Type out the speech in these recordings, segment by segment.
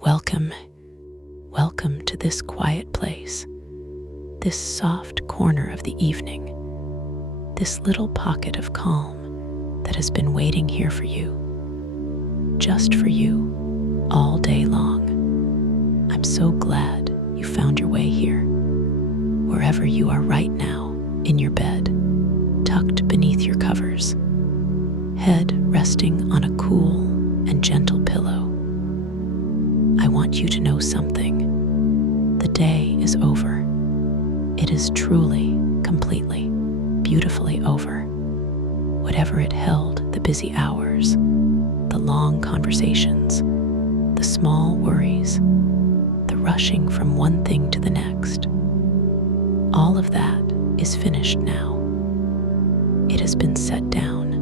Welcome, welcome to this quiet place, this soft corner of the evening, this little pocket of calm that has been waiting here for you, just for you, all day long. I'm so glad you found your way here, wherever you are right now, in your bed, tucked beneath your covers, head resting on a cool and gentle pillow. I want you to know something. The day is over. It is truly, completely, beautifully over. Whatever it held, the busy hours, the long conversations, the small worries, the rushing from one thing to the next, all of that is finished now. It has been set down.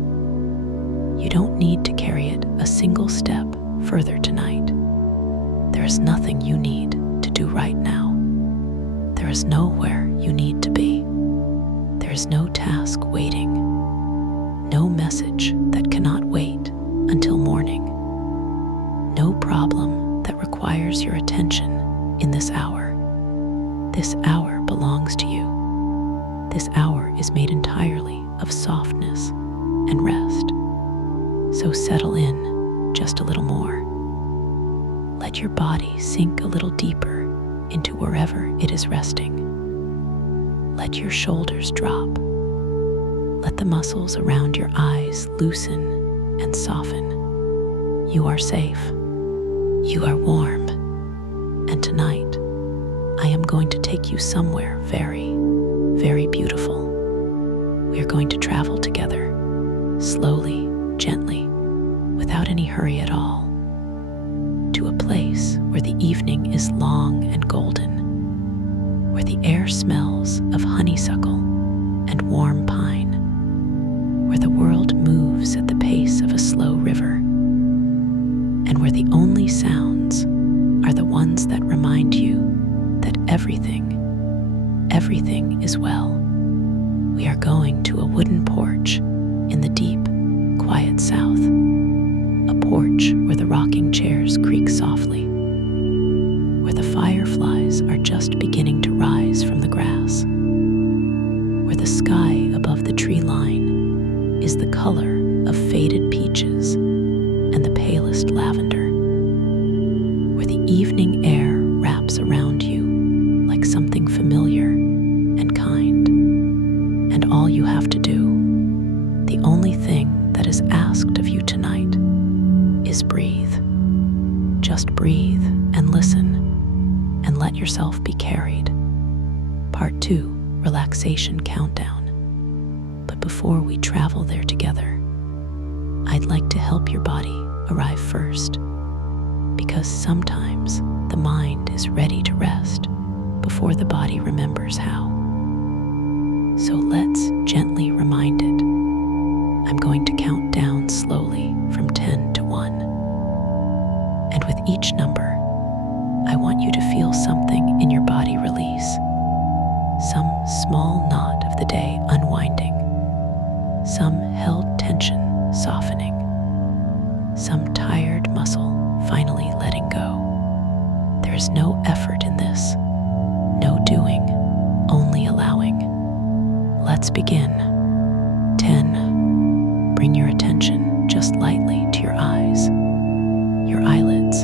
You don't need to carry it a single step further tonight. There is nothing you need to do right now. There is nowhere you need to be. There is no task waiting, no message that cannot wait until morning, no problem that requires your attention in this hour. This hour belongs to you. This hour is made entirely of softness and rest. So settle in just a little more. Let your body sink a little deeper into wherever it is resting. Let your shoulders drop. Let the muscles around your eyes loosen and soften. You are safe. You are warm. And tonight, I am going to take you somewhere very, very beautiful. We are going to travel together, slowly, gently, without any hurry at all, to a place where the evening is long and golden, where the air smells of honeysuckle and warm pine, where the world moves at the pace of a slow river, and where the only sounds are the ones that remind you that everything is well. We are going to a wooden porch in the deep, quiet south, a porch where the rocking chairs creak softly, where the fireflies are just beginning to rise from the grass, where the sky above the tree line is the color of faded peaches and the palest lavender, where the evening air wraps around you like something familiar and kind, and all you have to do, the only thing that is asked of you tonight, is breathe. Just breathe and listen, and let yourself be carried. Part 2, relaxation countdown. But before we travel there together, I'd like to help your body arrive first, because sometimes the mind is ready to rest before the body remembers how. So let's gently remind it. I'm going to count down slowly from 10 to 1. And with each number, I want you to feel something in your body release. Some small knot of the day unwinding. Some held tension softening. Some tired muscle finally letting go. There is no effort in this. No doing, only allowing. Let's begin. 10. Bring your attention just lightly to your eyes, your eyelids.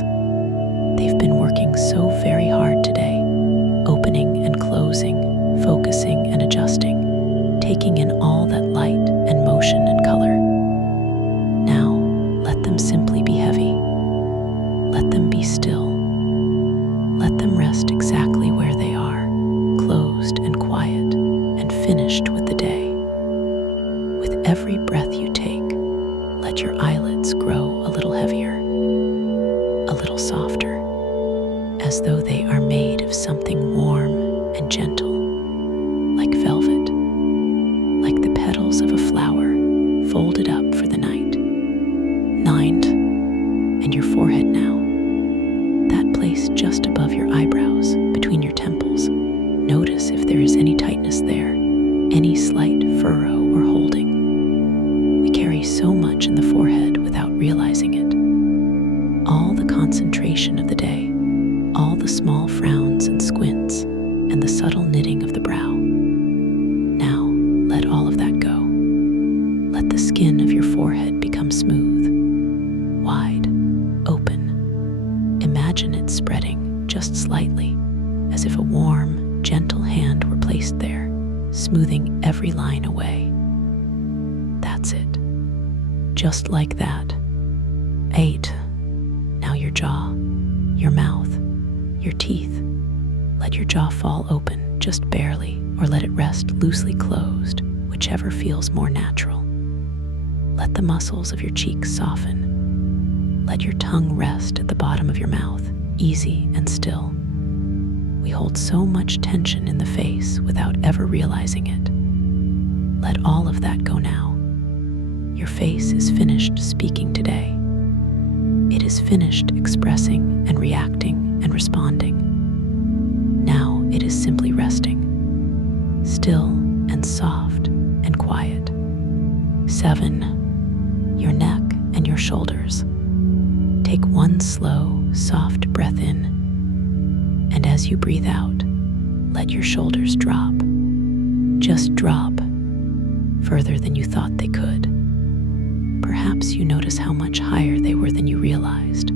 They've been working so very hard today, opening and closing, focusing and adjusting, taking in all that light and motion and color. Now, let them simply be heavy. Let them be still. Let them rest exactly where they are, closed and quiet, and finished with the day. With every breath you take, let your eyelids grow a little heavier, a little softer, as though they are made of something warm and gentle, like velvet, like the petals of a flower folded up for the night. 9. And your forehead now, that place just above your eyebrows, between your temples. Notice if there is any tightness there, any slight furrow or holding. We carry so much in the forehead without realizing it. All the concentration of the day spreading just slightly, as if a warm, gentle hand were placed there, smoothing every line away. That's it. Just like that. 8. Now your jaw, your mouth, your teeth. Let your jaw fall open, just barely, or let it rest loosely closed, whichever feels more natural. Let the muscles of your cheeks soften. Let your tongue rest at the bottom of your mouth, easy and still. We hold so much tension in the face without ever realizing it. Let all of that go now. Your face is finished speaking today. It is finished expressing and reacting and responding. Now it is simply resting, still and soft and quiet. 7. Your neck and your shoulders. Take one slow, soft breath in, and as you breathe out, let your shoulders drop. Just drop, further than you thought they could. Perhaps you notice how much higher they were than you realized.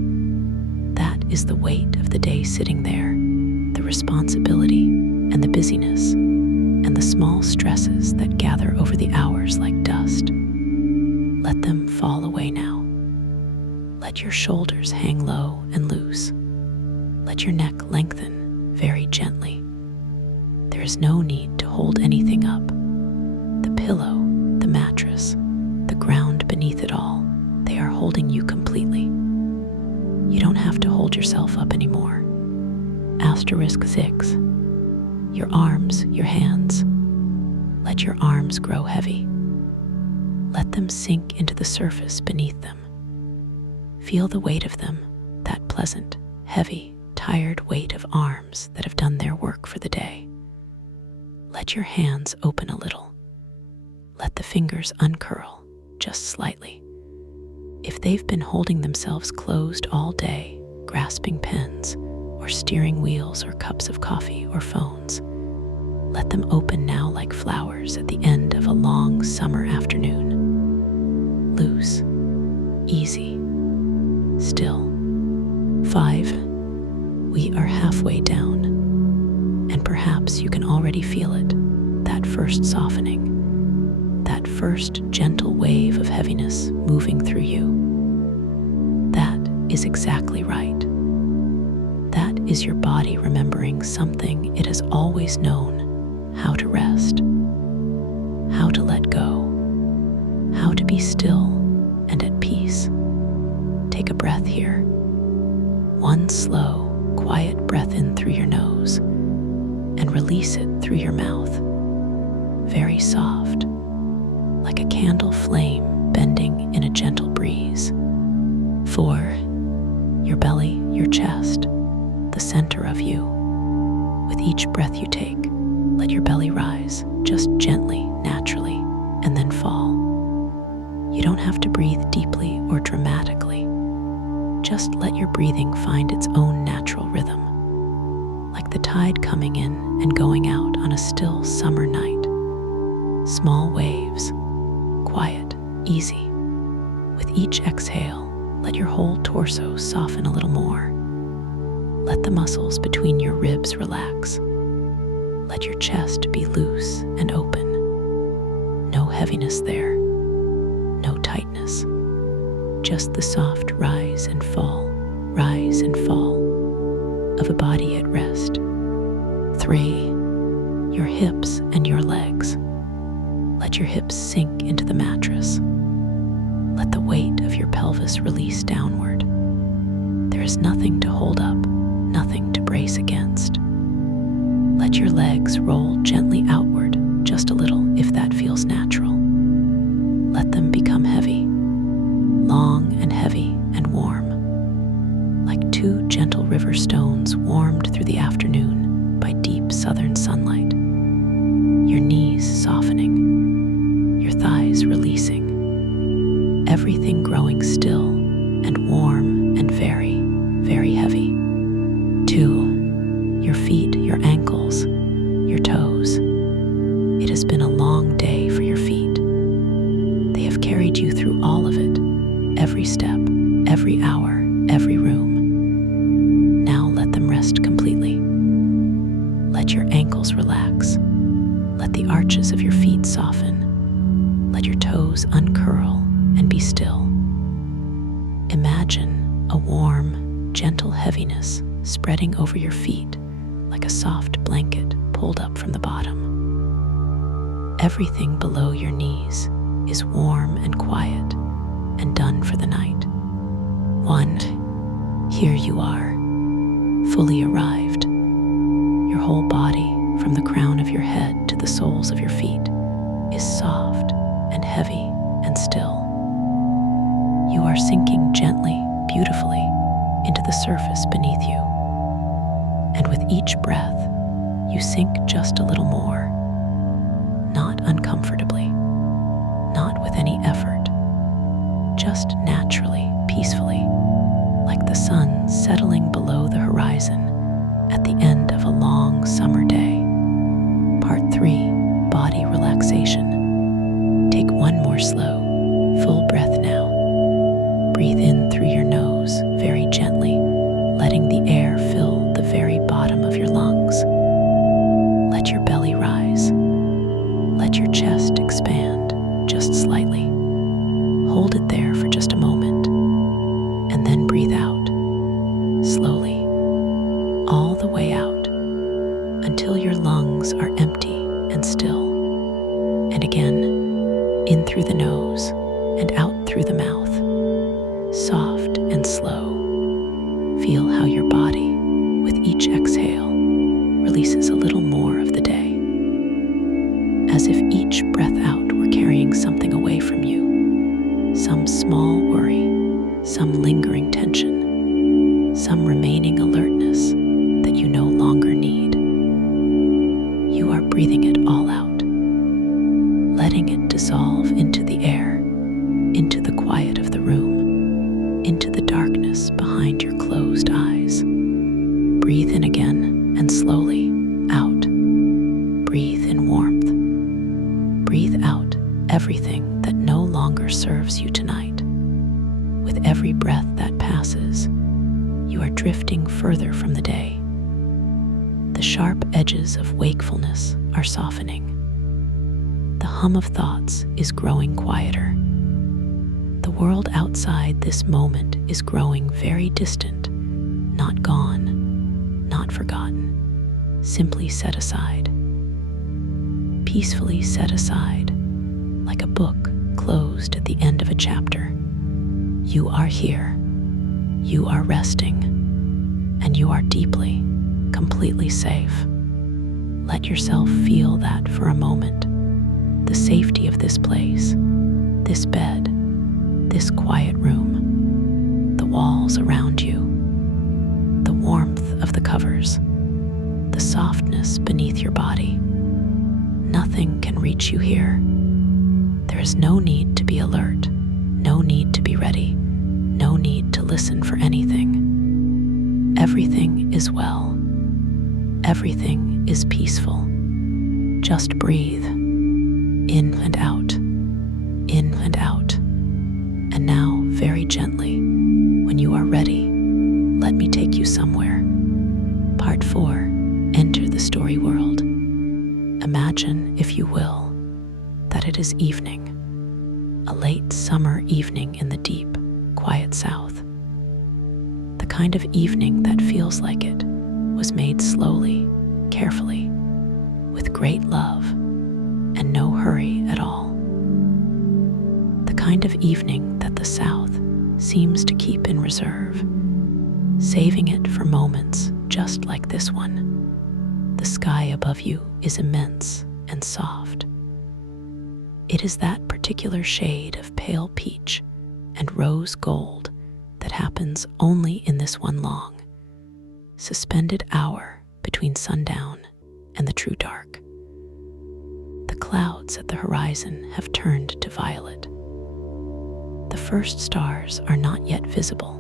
That is the weight of the day sitting there, the responsibility and the busyness, and the small stresses that gather over the hours like dust. Let them fall away now. Let your shoulders hang low and loose. Let your neck lengthen very gently. There is no need to hold anything up. The pillow, the mattress, the ground beneath it all, they are holding you completely. You don't have to hold yourself up anymore. *6. Your arms, your hands. Let your arms grow heavy. Let them sink into the surface beneath them. Feel the weight of them, that pleasant, heavy, tired weight of arms that have done their work for the day. Let your hands open a little. Let the fingers uncurl just slightly. If they've been holding themselves closed all day, grasping pens, or steering wheels or cups of coffee or phones, let them open now like flowers at the end of a long summer afternoon. Loose, easy, still. 5. We are halfway down, and perhaps you can already feel it, that first softening, that first gentle wave of heaviness moving through you. That is exactly right. That is your body remembering something it has always known: how to rest, how to let go, how to be still and at peace. Take a breath here. One slow, quiet breath in through your nose and release it through your mouth. Very soft, like a candle flame bending in a gentle breeze. 4. Your belly, your chest, the center of you. With each breath you take, let your belly rise, just gently, naturally, and then fall. You don't have to breathe deeply or dramatically. Just let your breathing find its own natural rhythm, like the tide coming in and going out on a still summer night. Small waves, quiet, easy. With each exhale, let your whole torso soften a little more. Let the muscles between your ribs relax. Let your chest be loose and open. No heaviness there, no tightness. Just the soft rise and fall of a body at rest. 3. Your hips and your legs. Let your hips sink into the mattress. Let the weight of your pelvis release downward. There is nothing to hold up, nothing to brace against. Let your legs roll gently outward, just a little if that feels natural. Let them become heavy, long and heavy and warm, like two gentle river stones warmed through the afternoon by deep southern sunlight. Your knees softening, your thighs releasing, everything growing still and warm and very, very heavy. 2. Your feet, your ankles, your toes. It has been a long day for your feet. They have carried you through all of it, every step, every hour, every room. Now let heaviness spreading over your feet like a soft blanket pulled up from the bottom. Everything below your knees is warm and quiet and done for the night. 1. Here you are, fully arrived. Your whole body, from the crown of your head to the soles of your feet, is soft and heavy and still. You are sinking gently, beautifully, into the surface beneath you. And with each breath, you sink just a little more, not uncomfortably, not with any effort, just naturally, peacefully, like the sun settling below the horizon at the end of a long summer day. Part 3, Body Relaxation. Take one more slow, full breath now. Breathe in through your nose very gently, letting the air fill the very bottom of your lungs. Let your belly rise. Let your chest expand just slightly. Hold it there for just a moment, and then breathe out, slowly, all the way out, until your lungs are empty and still. And again, in through the nose and out through the mouth, soft and slow. Feel how your body, with each exhale, releases a little more of the day. As if each breath out were carrying something away from you, some small worry, some lingering tension, some remaining alertness that you no longer need. You are breathing it all out, letting it dissolve into the air, into the quiet of the room, into the darkness behind your closed eyes. Breathe in again and slowly out. Breathe in warmth. Breathe out everything that no longer serves you tonight. With every breath that passes, you are drifting further from the day. The sharp edges of wakefulness are softening. The hum of thoughts is growing quieter. The world outside this moment is growing very distant, not gone, not forgotten, simply set aside. Peacefully set aside, like a book closed at the end of a chapter. You are here, you are resting, and you are deeply, completely safe. Let yourself feel that for a moment. The safety of this place, this bed, this quiet room, the walls around you, the warmth of the covers, the softness beneath your body. Nothing can reach you here. There is no need to be alert, no need to be ready, no need to listen for anything. Everything is well. Everything is peaceful. Just breathe. In and out, in and out. And now, very gently, when you are ready, let me take you somewhere. Part 4, Enter the story world. Imagine, if you will, that it is evening, a late summer evening in the deep, quiet South. The kind of evening that feels like it was made slowly, carefully, with great love, and no hurry at all. The kind of evening that the South seems to keep in reserve, saving it for moments just like this one. The sky above you is immense and soft. It is that particular shade of pale peach and rose gold that happens only in this one long, suspended hour between sundown and the true dark. The clouds at the horizon have turned to violet. The first stars are not yet visible,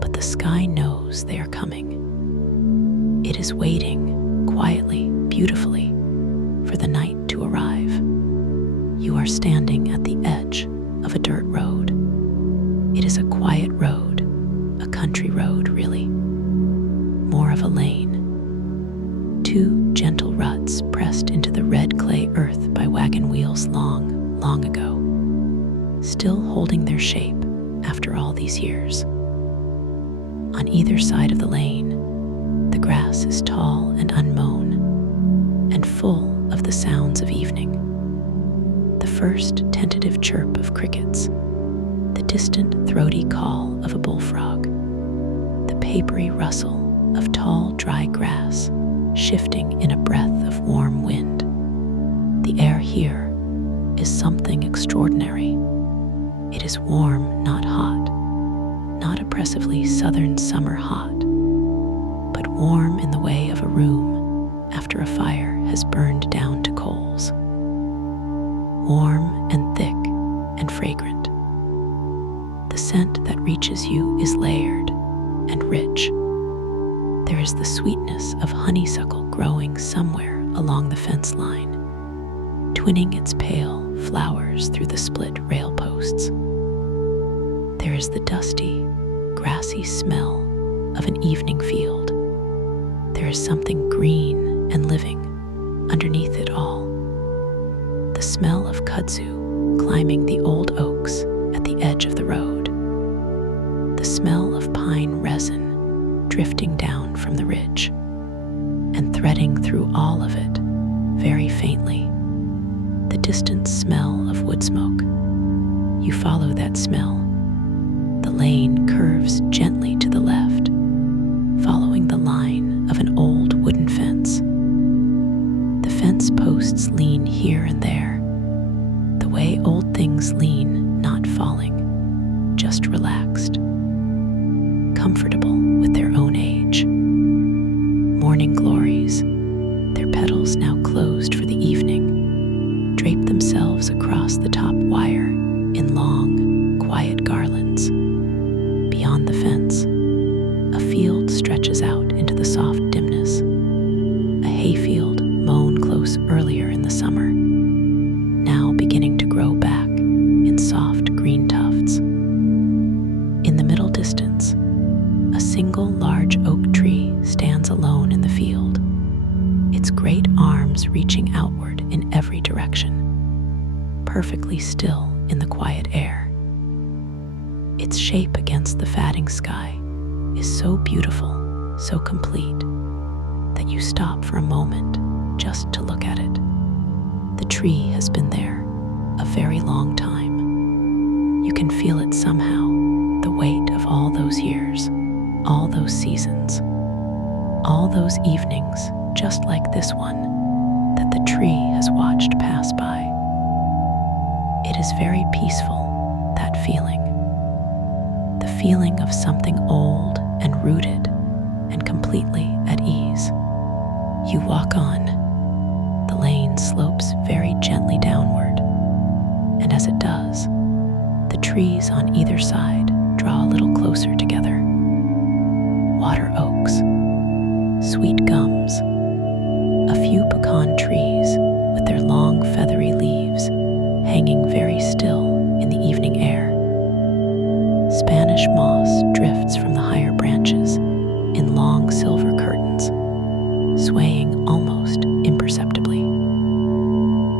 but the sky knows they are coming. It is waiting quietly, beautifully, for the night to arrive. You are standing at the edge of a dirt road. It is a quiet road, a country road, really. More of a lane. Two gentle ruts pressed into the red clay earth by wagon wheels long, long ago, still holding their shape after all these years. On either side of the lane, the grass is tall and unmown, and full of the sounds of evening. The first tentative chirp of crickets, the distant throaty call of a bullfrog, the papery rustle of tall dry grass shifting in a breath of warm wind. The air here is something extraordinary. It is warm, not hot, not oppressively southern summer hot, but warm in the way of a room after a fire has burned down to coals. Warm and thick and fragrant. The scent that reaches you is layered and rich. There is the sweetness of honeysuckle growing somewhere along the fence line, twinning its pale flowers through the split rail posts. There is the dusty, grassy smell of an evening field. There is something green and living underneath it all. The smell of kudzu climbing the old oaks at the edge of the road. The smell of pine resin drifting down from the ridge, and threading through all of it, very faintly, the distant smell of wood smoke. You follow that smell. The lane curves gently to the left, following the line of an old wooden fence. The fence posts lean here and there, the way old things lean, not falling, just relaxed, comfortable with their own age. Morning glories, their petals now closed for the evening, drape themselves across the top wire in long, quiet garlands. Beyond the fence, a field stretches out into the soft dimness, a hayfield mown close earlier in the summer, now beginning to grow back in soft green tufts. In the middle distance, a single large oak tree stands alone in the field, its great arms reaching outward in every direction, perfectly still in the quiet air. Its shape against the fatting sky is so beautiful, so complete, that you stop for a moment just to look at it. The tree has been there a very long time. You can feel it somehow, the weight of all those years, all those seasons, all those evenings just like this one that the tree has watched pass by. It is very peaceful, that feeling. The feeling of something old and rooted and completely at ease. You walk on. The lane slopes very gently downward, and as it does, the trees on either side draw a little closer together. Water oaks, sweet gums, a few pecan trees with their long feathery leaves hanging very still in the evening air. Spanish moss drifts from the higher branches in long silver curtains, swaying almost imperceptibly.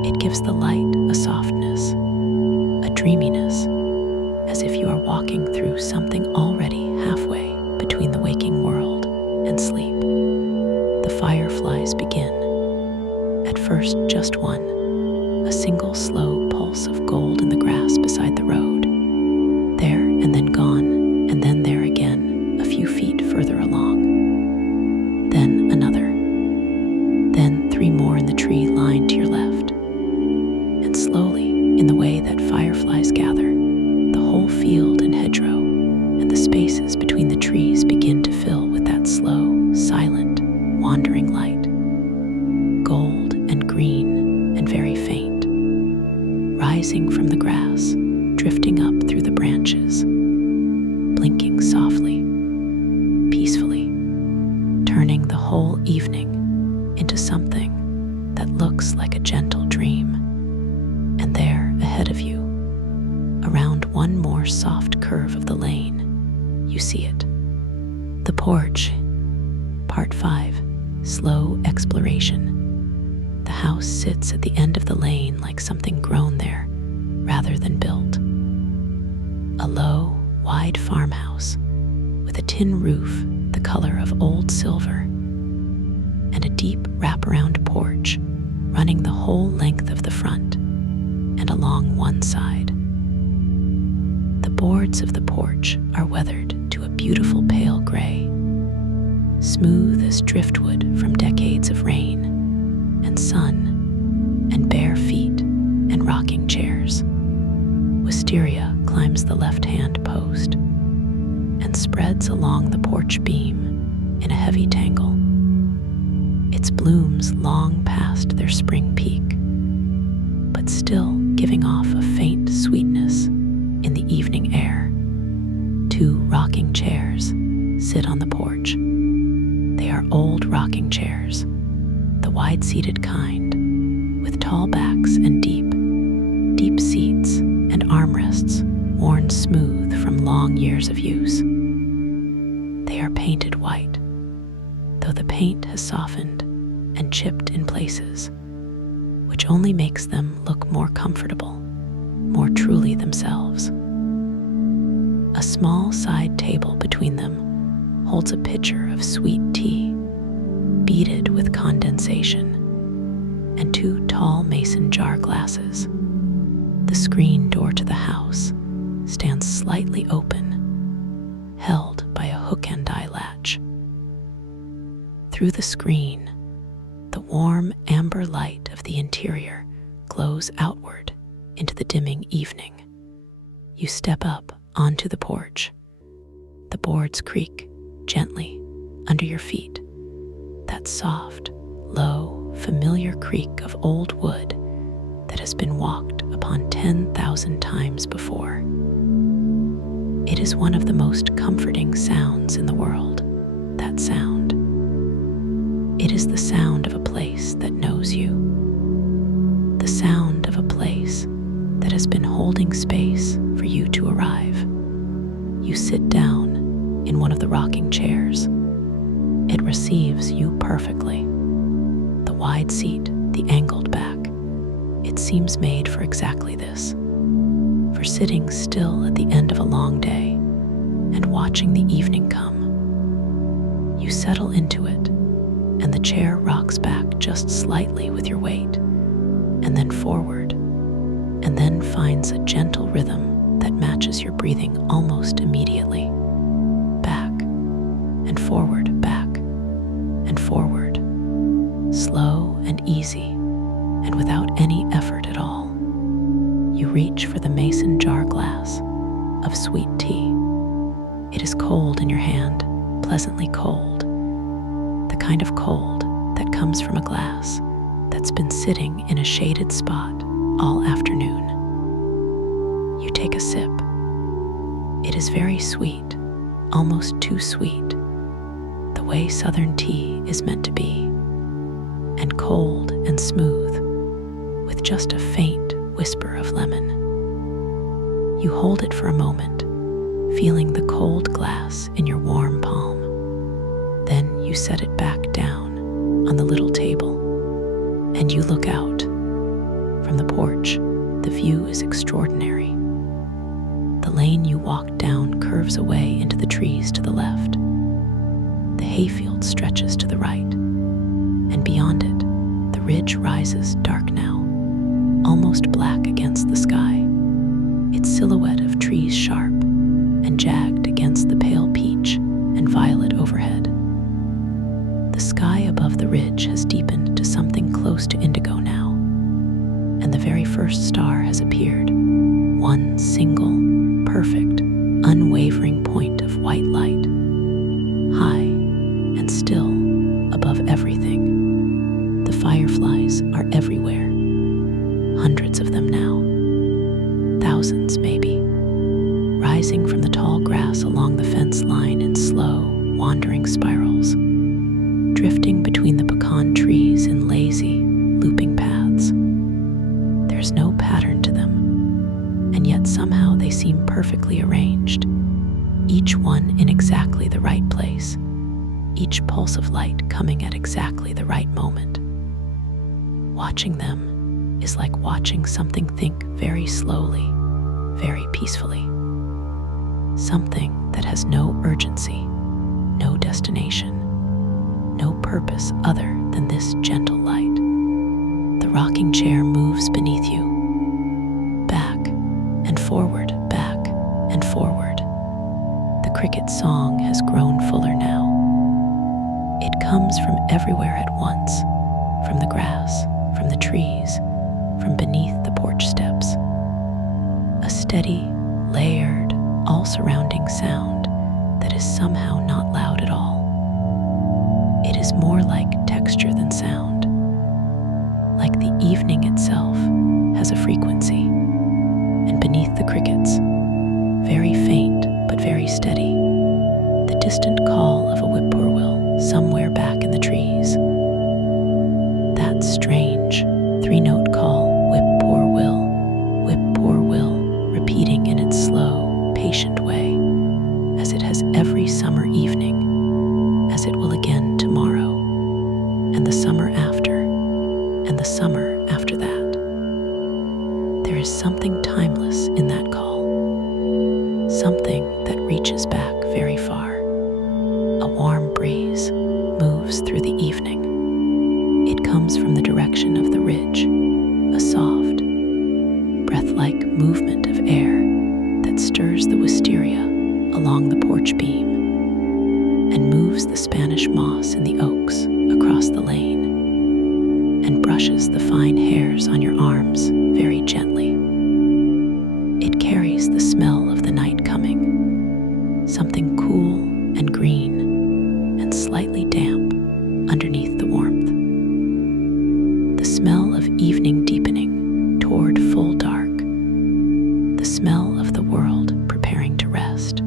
It gives the light a softness, a dreaminess, as if you are walking through something already halfway between the waking world and sleep. The fireflies begin. At first, just one, a single slow pulse of gold in the grass beside the road. There and then gone, and then there again, a few feet further along. Then another. Then 3 more in the tree line to your left. And slowly, in the way that fireflies gather, the whole field and hedgerow and the spaces between the trees begin to fill with that slow, silent, wandering light. Gold and green and very faint, rising from the grass, drifting up through the branches, blinking softly, peacefully, turning the whole evening into something that looks like a gentle dream. And there, ahead of you, around one more soft curve of the lane, you see it. The porch. Part 5. Slow exploration. The house sits at the end of the lane like something grown there rather than built. A low, wide farmhouse with a tin roof the color of old silver, and a deep wraparound porch running the whole length of the front and along one side. The boards of the porch are weathered to a beautiful pale gray, smooth as driftwood from decades of rain and sun, and bare feet and rocking chairs. Wisteria climbs the left-hand post and spreads along the porch beam in a heavy tangle, its blooms long past their spring peak, but still giving off a faint sweetness in the evening air. Two rocking chairs sit on the porch. They are old rocking chairs, the wide-seated kind, with tall backs and deep seats and armrests worn smooth from long years of use. They are painted white, though the paint has softened and chipped in places, which only makes them look more comfortable, more truly themselves. A small side table between them holds a pitcher of sweet tea, beaded with condensation, and two tall mason jar glasses. The screen door to the house stands slightly open, held by a hook and eye latch. Through the screen, the warm amber light of the interior glows outward into the dimming evening. You step up onto the porch. The boards creak gently under your feet. That soft, low, familiar creak of old wood that has been walked upon 10,000 times before. It is one of the most comforting sounds in the world, that sound. It is the sound of a place that knows you. The sound of a place that has been holding space for you to arrive. You sit down in one of the rocking chairs. It receives you perfectly. The wide seat, the angled back. It seems made for exactly this, for sitting still at the end of a long day and watching the evening come. You settle into it, and the chair rocks back just slightly with your weight, and then forward, and then finds a gentle rhythm that matches your breathing almost immediately. Back and forward, back and forward, slow and easy, and without any effort at all. You reach for the mason jar glass of sweet tea. It is cold in your hand, pleasantly cold, the kind of cold that comes from a glass that's been sitting in a shaded spot all afternoon. You take a sip. It is very sweet, almost too sweet, the way Southern tea is meant to be, and cold and smooth, with just a faint whisper of lemon. You hold it for a moment, feeling the cold glass in your warm palm. Then you set it back down on the little table, and you look out. From the porch, the view is extraordinary. The lane you walk down curves away into the trees to the left. The hayfield stretches to the right, and beyond it, the ridge rises dark now, almost black against the sky, its silhouette of trees sharp and jagged against the pale peach and violet overhead. The sky above the ridge has deepened to something close to indigo now, and the very first star has appeared, one single, perfect, unwavering point of white light, high and still above everything. The fireflies are everywhere, hundreds of them now, thousands maybe, rising from the tall grass along the fence line in slow, wandering spirals, drifting between the pecan trees in lazy, looping paths. There's no pattern to them, and yet somehow they seem perfectly arranged, each one in exactly the right place, each pulse of light coming at exactly the right moment. Watching them is like watching something think very slowly, very peacefully. something that has no urgency, no destination, no purpose other than this gentle light. The rocking chair moves beneath you, back and forward, back and forward. The cricket song has grown fuller now. It comes from everywhere at once, from the grass, from the trees, from beneath the porch steps. A steady, layered, all-surrounding sound that is somehow not loud at all. It is more like texture than sound, like the evening itself has a frequency, and beneath the crickets, very faint but very steady, the distant call of a whippoorwill somewhere back in the trees. That strange three-note call, whippoorwill, repeating in its slow, patient way, as it has every summer evening, as it will again tomorrow, and the summer after, and the summer after that. There is something timeless in that call, something that reaches back very far. A warm breeze moves through the evening. It comes from the direction of the ridge, a soft, breath-like movement of air that stirs the wisteria along the porch beam and moves the Spanish moss in the oaks across the lane and brushes the fine hairs on your arms very gently. It carries the smell of the night coming, something cool and green and slightly damp underneath the warmth. The smell of evening deepening toward full dark, the smell of the world preparing to rest.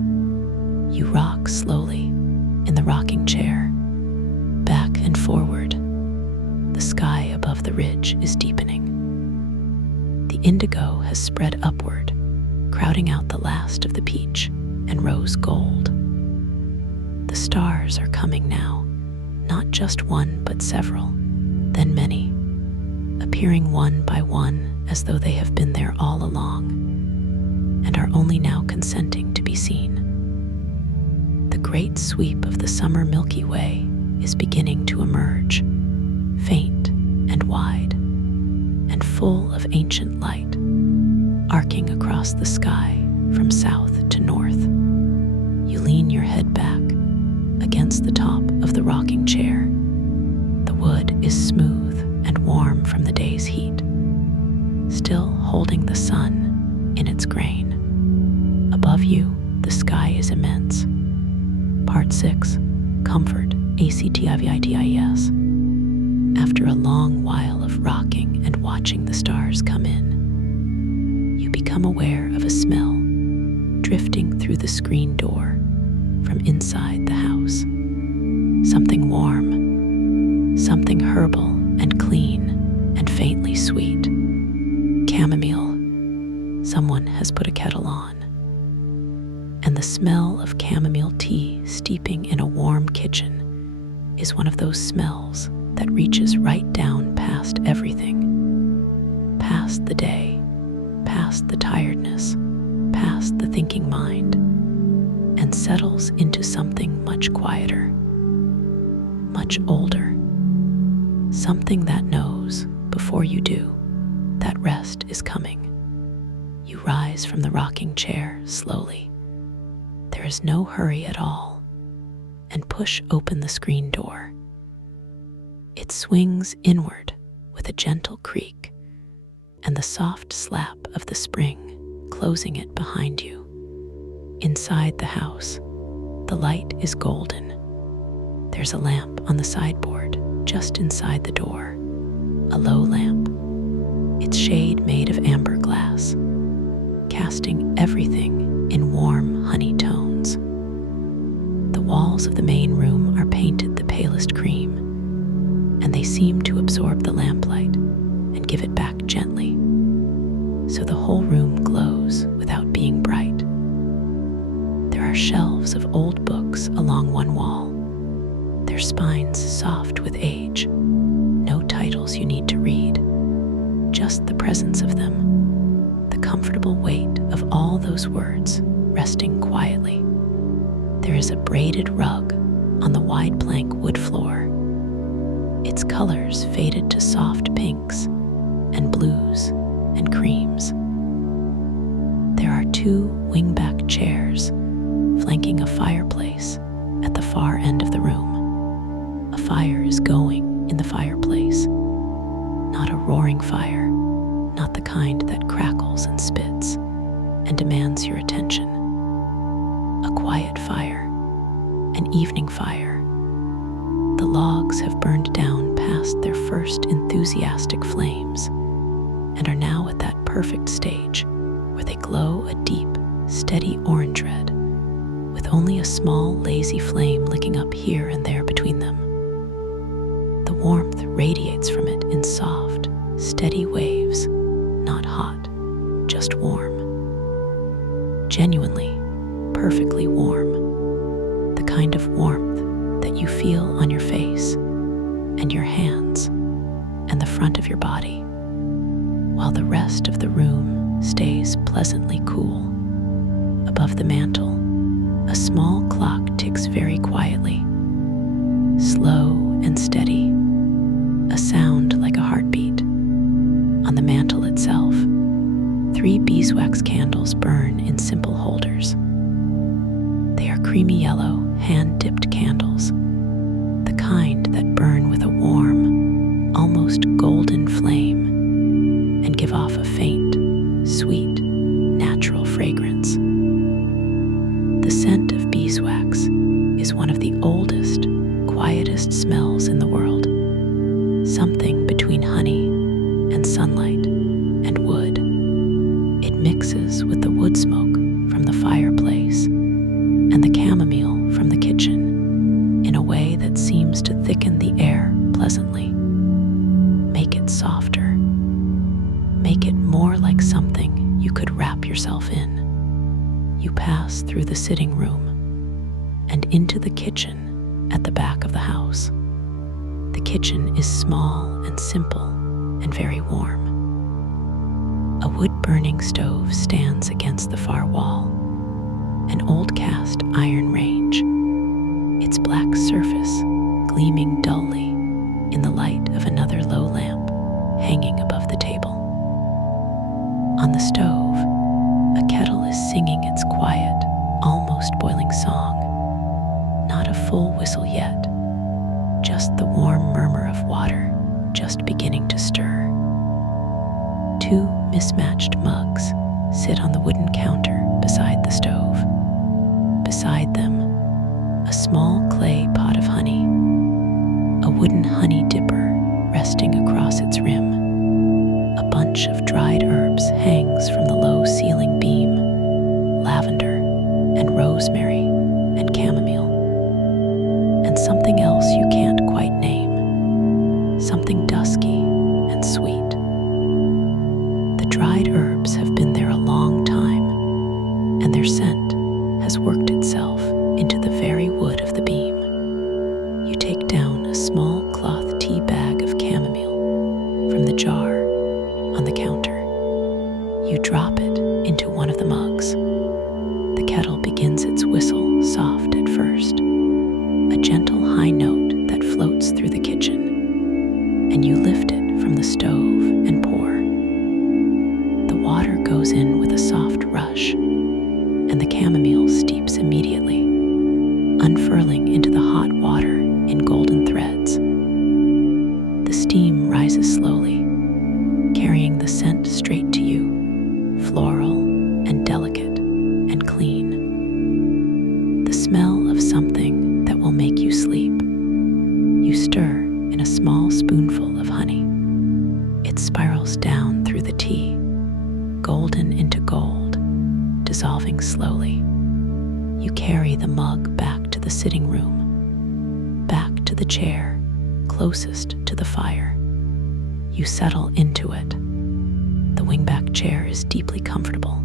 You rock slowly in the rocking chair, back and forward. The sky above the ridge is deepening. The indigo has spread upward, crowding out the last of the peach and rose gold. The stars are coming now, not just one but several, then many, appearing one by one as though they have been there all along and are only now consenting to be seen. The great sweep of the summer Milky Way is beginning to emerge, faint and wide, and full of ancient light, arcing across the sky from south to north. You lean your head back against the top of the rocking chair. The wood is smooth and warm from the day's heat, still holding the sun in its grain. Above you, the sky is immense. Part 6, Comfort, ACTIVITIS. After a long while of rocking and watching the stars come in, you become aware of a smell drifting through the screen door from inside the house. Something warm, something herbal and clean and faintly sweet. Chamomile. Someone has put a kettle on. And the smell of chamomile tea steeping in a warm kitchen is one of those smells that reaches right down past everything, past the day, past the tiredness, past the thinking mind, and settles into something much quieter, much older, something that knows, before you do, that rest is coming. You rise from the rocking chair slowly. There is no hurry at all, and push open the screen door. It swings inward with a gentle creak, and the soft slap of the spring closing it behind you. Inside the house, the light is golden. There's a lamp on the sideboard just inside the door, a low lamp, its shade made of amber glass, casting everything in warm honey tones. The walls of the main room are painted the palest cream, and they seem to absorb the lamplight and give it back gently, so the whole room glows without being bright. There are shelves of old books along one wall, their spines soft with age, no titles you need to read, just the presence of them, the comfortable weight of all those words resting quietly. There is a braided rug on the wide plank wood floor, its colors faded to soft pinks and blues and creams. There are 2 wingback chairs flanking a fireplace at the far end of the room. A fire is going in the fireplace, not a roaring fire, not the kind that crackles and spits and demands your attention. A quiet fire, an evening fire. The logs have burned down past their first enthusiastic flames and are now at that perfect stage where they glow a deep, steady orange red, with only a small, lazy flame licking up here and there between them. The warmth radiates from it in soft, steady waves, not hot, just warm. Genuinely, perfectly warm. The kind of warmth that you feel on your face and your hands and the front of your body, while the rest of the room stays pleasantly cool. Above the mantel, a small clock ticks very quietly, slow and steady, a sound like a heartbeat. On the mantel itself, 3 beeswax candles burn in simple holders. They are creamy yellow, hand-dipped candles, the kind that burn with a warm, almost golden flame and give off a faint, sweet, natural fragrance. The scent of beeswax is one of the oldest, quietest smells in the world, something between honey and sunlight and wood. It mixes with the wood smoke from the fireplace and the chamomile from the kitchen in a way that seems to thicken the air pleasantly, make it softer, make it more like something you could wrap yourself in. You pass through the sitting room and into the kitchen at the back of the house. The kitchen is small and simple and very warm. A wood-burning stove stands against the far wall, an old cast iron range, its black surface gleaming dully in the light of another low lamp hanging above the table. On the stove, a kettle is singing its quiet, almost boiling song. Not a full whistle yet, just the warm murmur of water just beginning to stir. 2 mismatched mugs sit on the wooden counter beside the stove. Beside them, a small clay pot of honey, a wooden honey dipper resting across its rim. A bunch of dried herbs hangs from the low ceiling beam, lavender and rosemary and chamomile, and something else you can't quite name, something dusky and sweet. The dried herbs have been there a long time, and their scent has worked itself into the very wood of the beam. You take down a small cloth tea bag of chamomile from the jar on the counter. You drop it into one of the mugs. The kettle begins its whistle, soft at first, a gentle high note that floats through the kitchen, and you lift it from the stove and pour. The water goes in with a soft rush, and the chamomile steeps immediately, unfurling into the hot water in golden threads. The steam rises slowly, carrying the scent straight to you, floral and delicate and clean. The smell of something that will make you sleep. You stir in a small spoonful of honey. It spirals down through the tea, golden into gold, dissolving slowly. You carry the mug back to the sitting room, back to the chair closest to the fire. You settle into it. The wingback chair is deeply comfortable,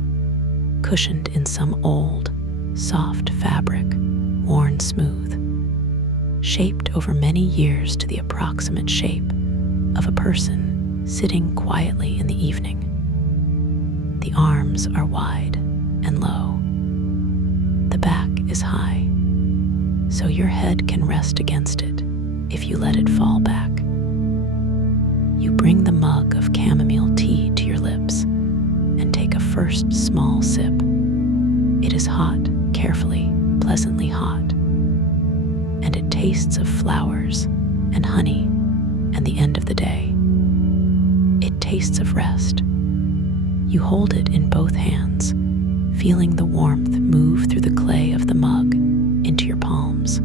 cushioned in some old, soft fabric, worn smooth, shaped over many years to the approximate shape of a person sitting quietly in the evening. The arms are wide and low, The back is high, so your head can rest against it if you let it fall back. You bring the mug of chamomile tea to your lips and take a first small sip. It is hot, carefully, pleasantly hot, and it tastes of flowers and honey and the end of the day. It tastes of rest. You hold it in both hands, feeling the warmth move through the clay of the mug into your palms.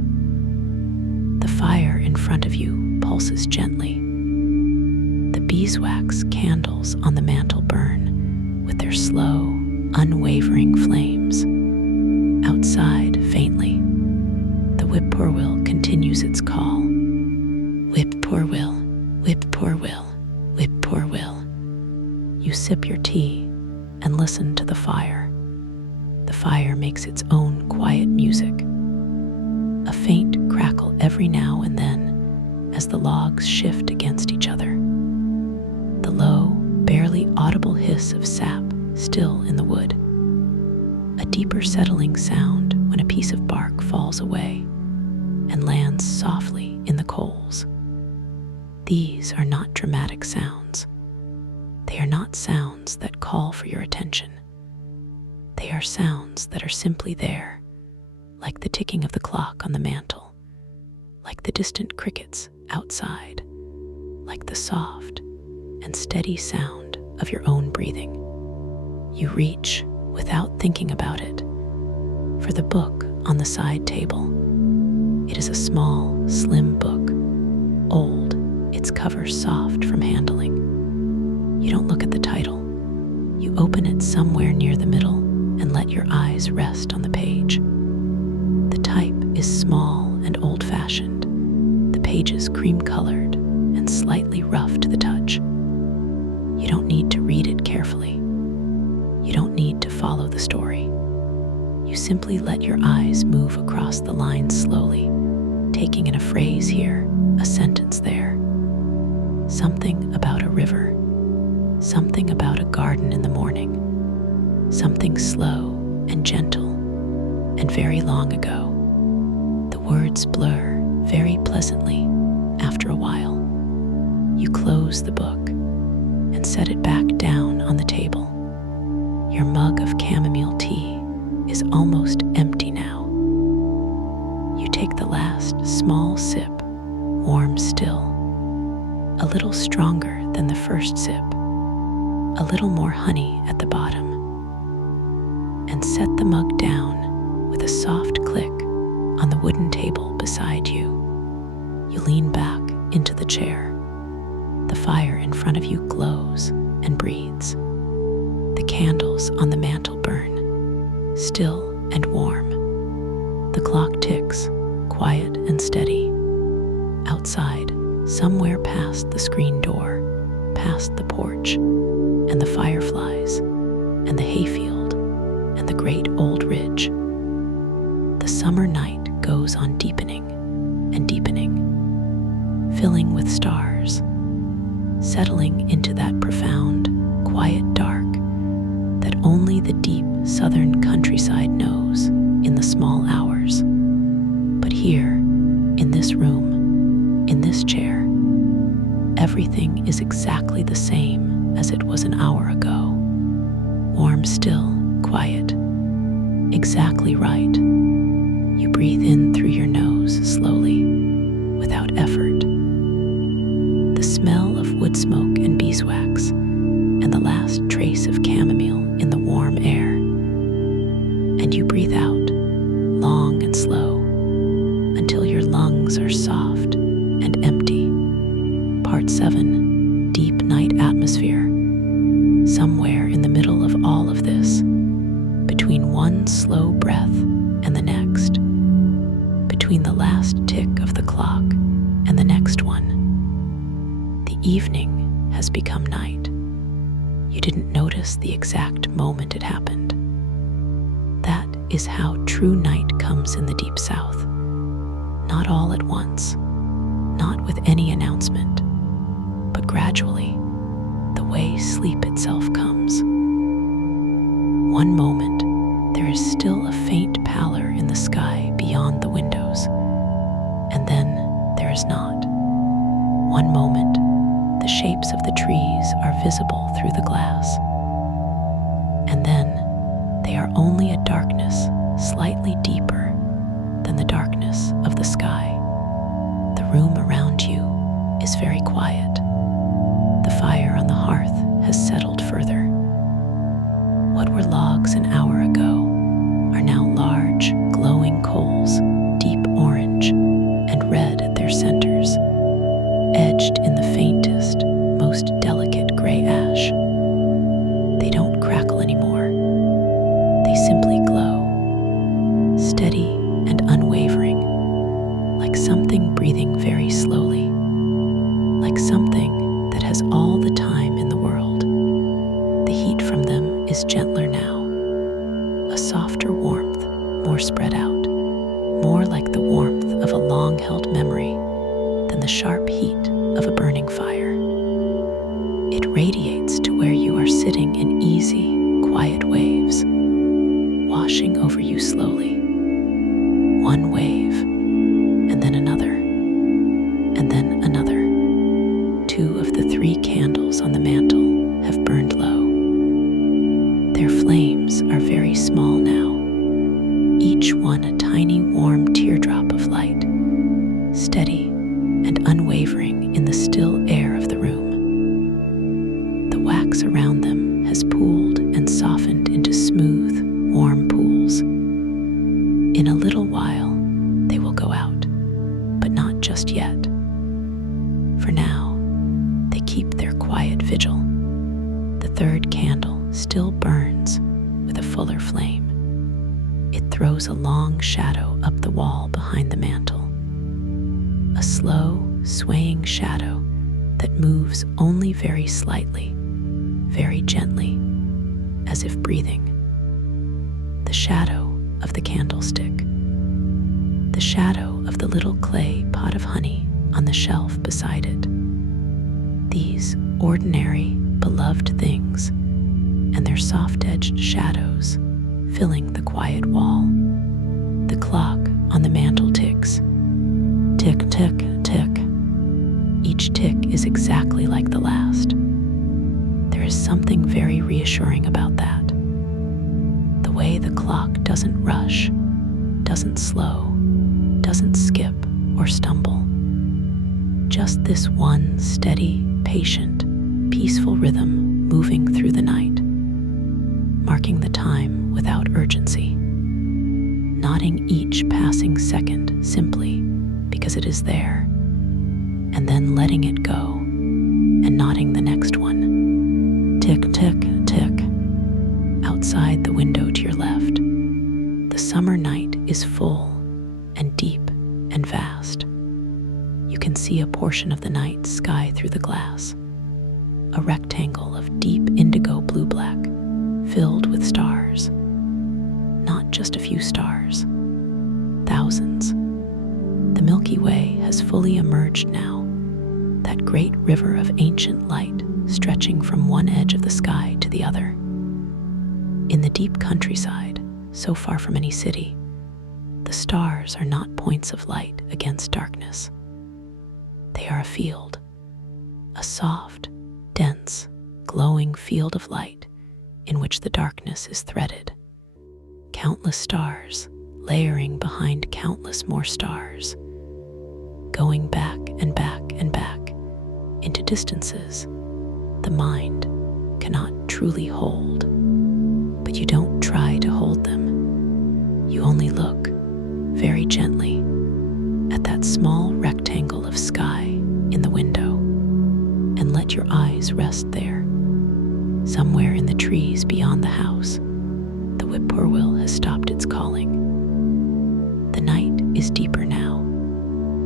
The fire in front of you pulses gently. The beeswax candles on the mantel burn with their slow, unwavering flames. Outside, faintly, the whippoorwill continues its call. Whippoorwill, whippoorwill, whippoorwill. You sip your tea and listen to the fire. The fire makes its own quiet music. A faint crackle every now and then as the logs shift against each other. The low, barely audible hiss of sap still in the wood. A deeper settling sound when a piece of bark falls away and lands softly in the coals. These are not dramatic sounds. They are not sounds that call for your attention. They are sounds that are simply there, like the ticking of the clock on the mantel, like the distant crickets outside, like the soft and steady sound of your own breathing. You reach, without thinking about it, for the book on the side table. It is a small, slim book, old, its cover soft from handling. You don't look at the title. You open it somewhere near the middle and let your eyes rest on the page. The type is small and old-fashioned, the pages cream-colored and slightly rough to the touch. You don't need to read it carefully. You don't need to follow the story. You simply let your eyes move across the lines slowly, taking in a phrase here, a sentence there. Something about a river, something about a garden in the morning, something slow and gentle and very long ago. The words blur very pleasantly after a while. You close the book and set it back down on the table. Your mug of chamomile tea is almost empty now. You take the last small sip, warm still, a little stronger than the first sip, a little more honey at the bottom, and set the mug down with a soft click on the wooden table beside you. You lean back into the chair. The fire in front of you glows and breathes. The candles on the mantel burn, still and warm. The clock ticks, quiet and steady. Outside, somewhere past the screen door, past the porch, and the fireflies, and the hayfield, and the great old ridge. The summer night goes on deepening and deepening, filling with stars, settling into that profound, quiet dark that only the deep southern countryside knows in the small hours. But here, in this room, in this chair, everything is exactly the same as it was an hour ago. Warm still, quiet, exactly right. You breathe in through your nose slowly, without effort. The smell of wood smoke and beeswax, and the last trace of chamomile in the warm air. And you breathe out, long and slow, until your lungs are soft and empty. Part 7, Deep Night Atmosphere. Somewhere in the middle of all of this, between one slow breath and the next, between the last tick of the clock and the next one, the evening has become night. You didn't notice the exact moment it happened. That is how true night comes in the Deep South. Not all at once, not with any announcement, but gradually, the way sleep itself comes. One moment, there is still a faint pallor in the sky beyond the windows. And then there is not. One moment, the shapes of the trees are visible through the glass. And then they are only a darkness slightly deeper than the darkness of the sky. The room around you is very quiet. The fire on the hearth has settled further. What were logs an hour ago are now large, glowing coals, deep orange and red at their centers, edged in the faintest, most delicate gray ash. They don't crackle anymore. They simply glow, steady and unwavering, like something breathing very slowly, like something that has all the time in the world. The heat from them is gentler now, a softer warmth, more spread out, more like the warmth of a long-held memory than the sharp heat of a burning fire. It radiates to where you are sitting in easy, quiet waves, washing over you slowly. One wave, and then another, and then another. 2 of the 3 candles on the mantel have burned low. Their flames are very small now, each one a tiny warm teardrop of light, steady and unwavering in the still air of the room. The wax around them has pooled and softened into smooth, warm pools. In a little while, they will go out, but not just yet. For now, they keep their quiet vigil. The 3rd candle still burns with a fuller flame. It throws a long shadow up the wall behind the mantel. A slow, swaying shadow that moves only very slightly, very gently, as if breathing. The shadow of the candlestick. The shadow of the little clay pot of honey on the shelf beside it. These ordinary, beloved things and their soft-edged shadows filling the quiet wall. The clock on the mantel ticks. Tick, tick, tick. Each tick is exactly like the last. There is something very reassuring about that. The way the clock doesn't rush, doesn't slow, doesn't skip or stumble. Just this one steady, patient, peaceful rhythm moving through the night, marking the time without urgency, nodding each passing second simply because it is there, and then letting it go and nodding the next one. Tick, tick, tick. Outside the window to your left, the summer night is full and deep and vast. You can see a portion of the night sky through the glass, a rectangle of deep indigo blue-black, filled with stars. Not just a few stars, thousands. The Milky Way has fully emerged now, that great river of ancient light stretching from one edge of the sky to the other. In the deep countryside, so far from any city, the stars are not points of light against darkness. They are a field, a soft, dense, glowing field of light in which the darkness is threaded. Countless stars layering behind countless more stars, going back and back and back into distances the mind cannot truly hold. But you don't try to hold them. You only look very gently at that small rectangle of sky in the window and let your eyes rest there. Somewhere in the trees beyond the house, the whippoorwill has stopped its calling. The night is deeper now,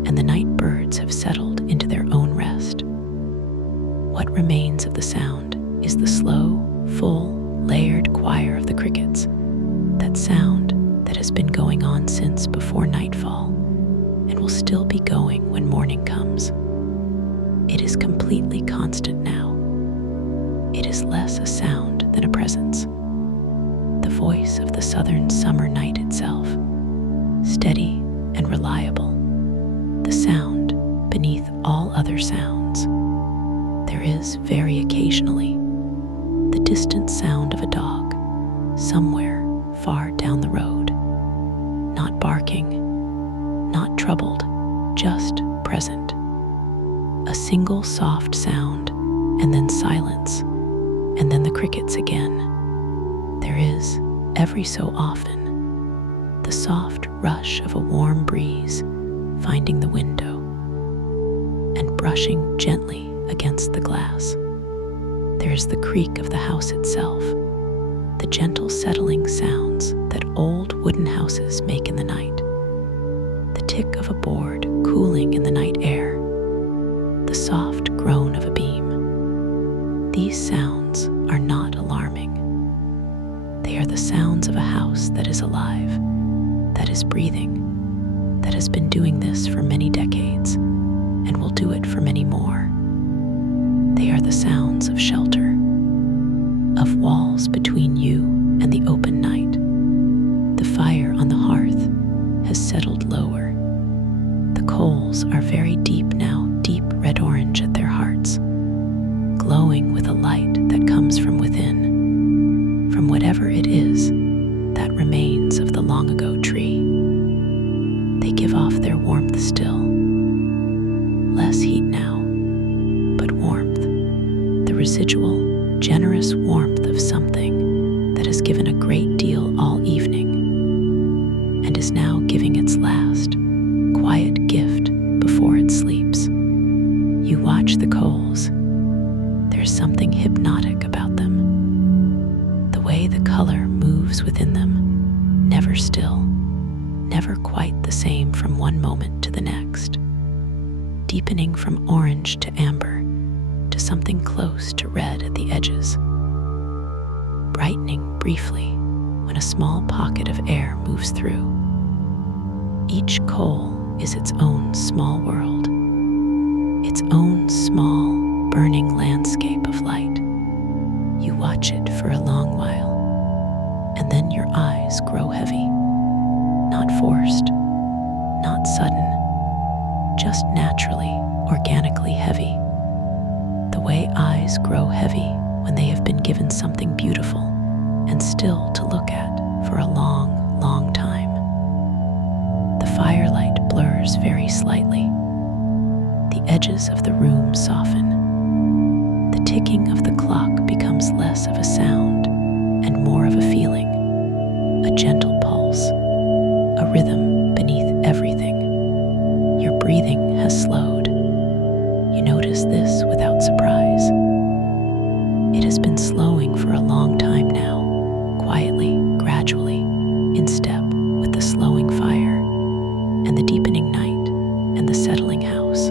and the night birds have settled into their own rest. What remains of the sound is the slow, full, layered choir of the crickets, that sound that has been going on since before nightfall and will still be going when morning comes. It is completely constant now. It is less a sound than a presence. the voice of the southern summer night itself, steady and reliable, the sound beneath all other sounds. There is, very occasionally, the distant sound of a dog somewhere far down the road, not barking, not troubled, just present. A single soft sound, and then silence, and then the crickets again. There is, every so often, the soft rush of a warm breeze finding the window and brushing gently against the glass. There is the creak of the house itself, the gentle settling sounds that old wooden houses make in the night, the tick of a board cooling in the night air, the soft groan of a beam. These sounds are not alarming. They are the sounds of a house that is alive, that is breathing, that has been doing this for many decades and will do it for many more. They are the sounds of shelter, of walls between you and the open night. The fire on the hearth has settled lower. The coals are very deep now, deep red-orange at their hearts, glowing with a light that comes from within, from whatever it is that remains of the long-ago tree. They give off their warmth still. Less heat now, but warmth, the residual, generous warmth of something that has given a great deal all evening and is now giving its last, quiet gift before it sleeps. You watch the coals. There's something hypnotic about them. The way the color moves within them, never still, never quite the same from one moment to the next, deepening from orange to amber to something close to red at the edges, brightening briefly when a small pocket of air moves through. Each coal is its own small world, its own small, burning landscape of light. You watch it for a long while, and then your eyes grow heavy, not forced, not sudden, just naturally, organically heavy. The way eyes grow heavy when they have been given something beautiful and still to look at for a long, long time. The firelight blurs very slightly. The edges of the room soften. The ticking of the clock becomes less of a sound and more of a feeling, a gentle pulse, a rhythm beneath everything. Your breathing has slowed. You notice this without surprise. It has been slowing for a long time now, quietly, gradually, in step with the slowing fire and the deepening night and the settling house.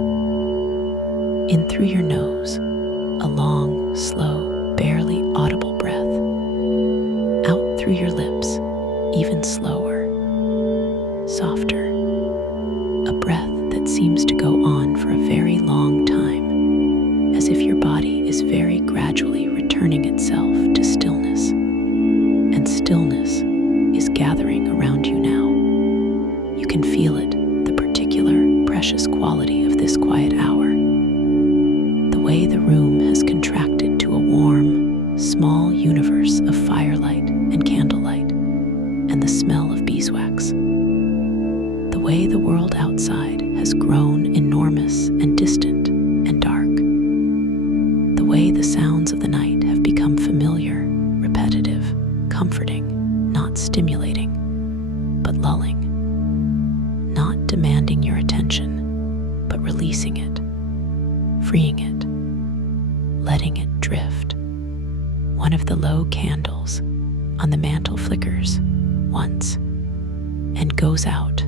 In through your nose, a long, slow, barely audible breath. Out through your lips, even slower, softer. A breath that seems to go on for a very long time, as if your body is very gradually returning itself to stillness. And stillness is gathering around you now. You can feel it, the particular, precious quality of this quiet hour. The way the room has contracted to a warm, small universe of firelight and candlelight, and the smell of beeswax. The way the world outside has grown enormous and distant and dark. The way the sounds of the night have become familiar, repetitive, comforting, not stimulating, but lulling. Not demanding your attention, but releasing it, freeing it, letting it drift. One of the low candles on the mantel flickers once and goes out.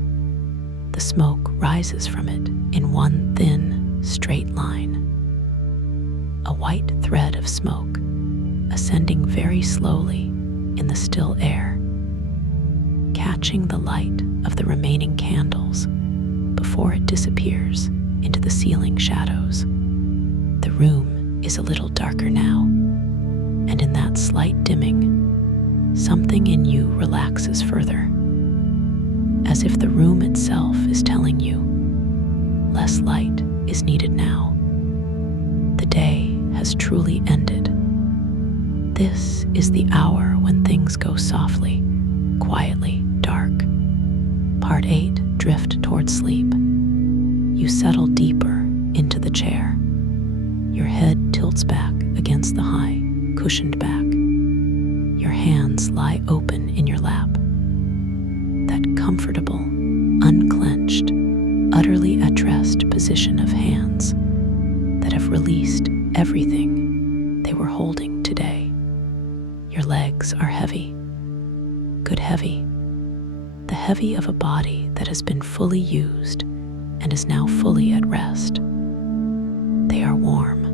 The smoke rises from it in one thin, straight line. A white thread of smoke ascending very slowly in the still air, catching the light of the remaining candles before it disappears into the ceiling shadows. The room is a little darker now, and in that slight dimming, something in you relaxes further, as if the room itself is telling you, less light is needed now. The day has truly ended. This is the hour when things go softly, quietly, dark. Part 8, drift toward sleep. You settle deeper into the chair. Your head tilts back against the high, cushioned back. Your hands lie open in your lap. That comfortable, unclenched, utterly at rest position of hands that have released everything they were holding today. Your legs are heavy, good heavy, the heavy of a body that has been fully used and is now fully at rest. They are warm.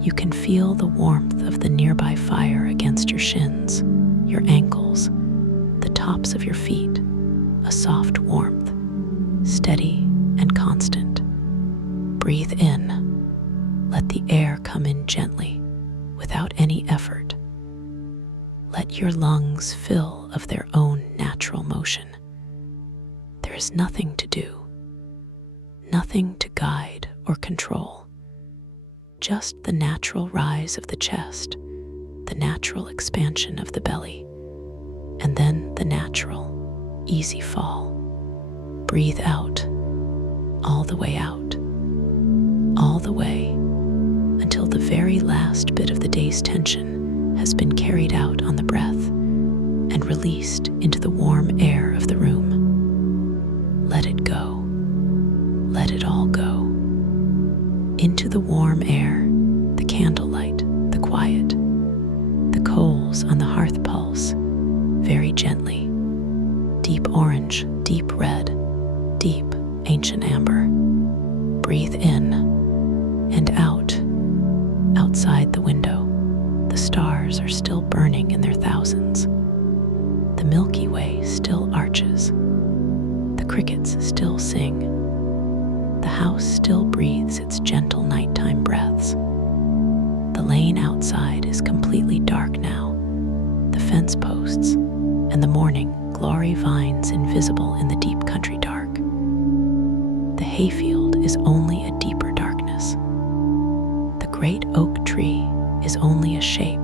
You can feel the warmth of the nearby fire against your shins, your ankles, the tops of your feet, a soft warmth, steady and constant. Breathe in. Let the air come in gently, without any effort. Let your lungs fill of their own natural motion. There is nothing to do, nothing to guide or control. Just the natural rise of the chest, the natural expansion of the belly, and then the natural, easy fall. Breathe out, all the way out, all the way, until the very last bit of the day's tension has been carried out on the breath and released into the warm air of the room. Let it go. Let it all go. Into the warm air, the candlelight, the quiet, the coals on the hearth pulse, very gently. Deep orange, deep red, deep ancient amber. Breathe in and out. Outside the window, the stars are still burning in their thousands. The Milky Way still arches. The crickets still sing. The house still breathes its gentle nighttime breaths. The lane outside is completely dark now. The fence posts and the morning glory vines invisible in the deep country dark. The hayfield is only a deeper darkness. The great oak tree is only a shape,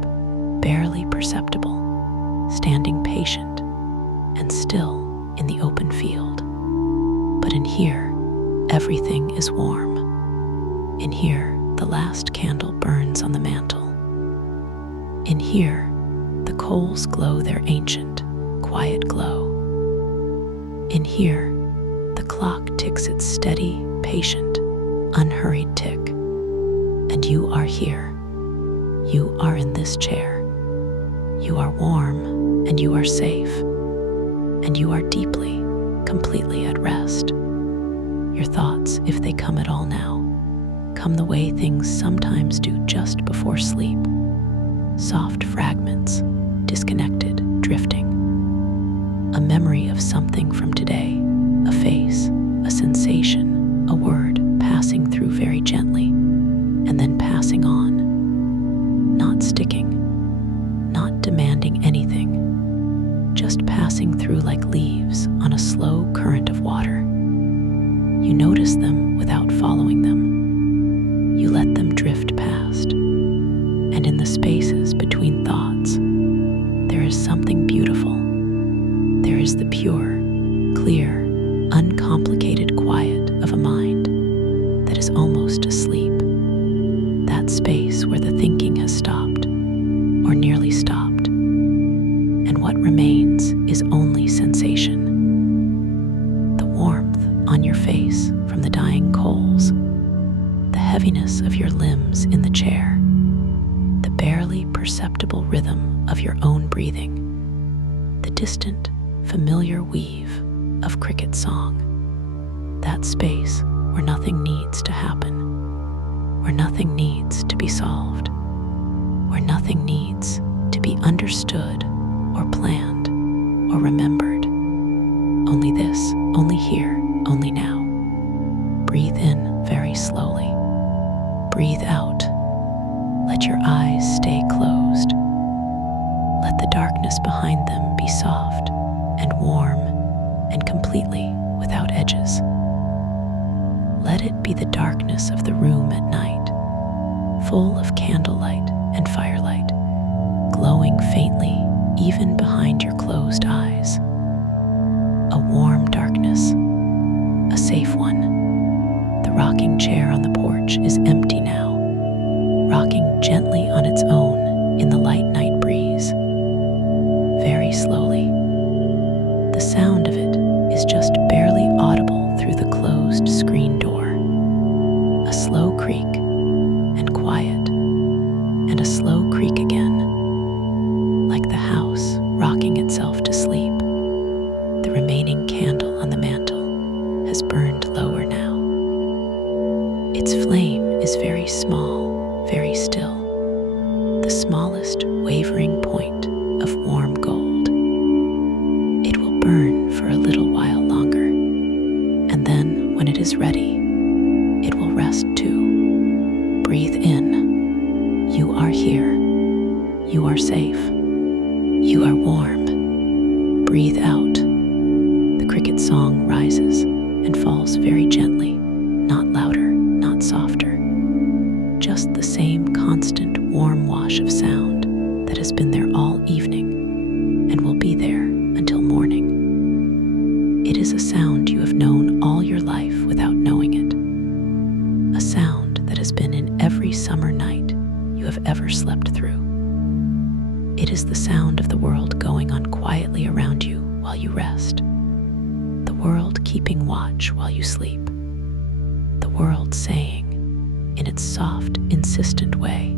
barely perceptible, standing patient and still in the open field. But in here, everything is warm. In here, the last candle burns on the mantle. In here, the coals glow their ancient, quiet glow. In here, the clock ticks its steady, patient, unhurried tick. And you are here. You are in this chair. You are warm and you are safe. And you are deeply, completely at rest. Your thoughts, if they come at all now, come the way things sometimes do just before sleep. Soft fragments, disconnected, drifting. A memory of something from today, a face, a sensation, a word passing through very gently, and then passing on. Not sticking, not demanding anything, just passing through like leaves on a slow current of water. You notice them without following them. You let them drift past. And in the spaces between thoughts, there is something beautiful. There is the pure, clear, uncomplicated quiet of a mind that is almost asleep. That space where the thinking has stopped, or nearly stopped. And what remains is only sensation. The warmth on your face from the dying coals, the heaviness of your limbs in the chair, the barely perceptible rhythm of your own breathing, the distant, familiar weave of cricket song. That space where nothing needs to happen, where nothing needs to be solved, where nothing needs to be understood or planned or remembered. Only this, only here, only now. Breathe in very slowly. Breathe out. Let your eyes stay closed. Let the darkness darkness of the room at night, full of candlelight and firelight, glowing faintly even behind your closed eyes. A warm darkness, a safe one. The rocking chair on the porch is empty now, rocking gently on its own in the light night breeze. Very slowly, the sound of it is just barely audible through the closed screen door. A slow creak and quiet, and a slow creak again, like the house rocking itself to sleep. The remaining candle on the mantel has burned lower now. Its flame is very small, very still, the smallest wavering point of warm gold. It will burn for a little while longer, and then when it is ready, it will rest too. Breathe in. You are here. You are safe. You are warm. Breathe out. The cricket song rises and falls very gently, not louder, not softer. Just the same constant warm wash of sound that has been there all evening and will be there until morning. It is a sound you have known all your life without knowing it. A sound that has been in every summer night you have ever slept through. It is the sound of the world going on quietly around you while you rest. The world keeping watch while you sleep. The world saying, in its soft, insistent way,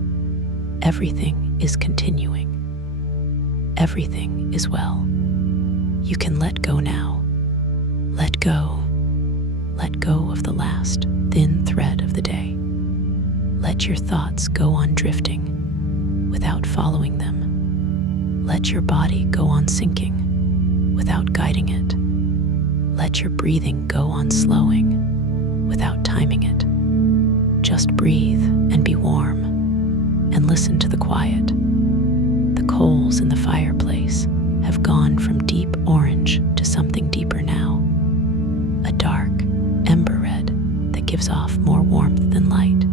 everything is continuing. Everything is well. You can let go now. Let go. Let go of the last thin thread of the day. Let your thoughts go on drifting without following them. Let your body go on sinking without guiding it. Let your breathing go on slowing without timing it. Just breathe and be warm and listen to the quiet. The coals in the fireplace have gone from deep orange to something deeper now. A dark ember red that gives off more warmth than light.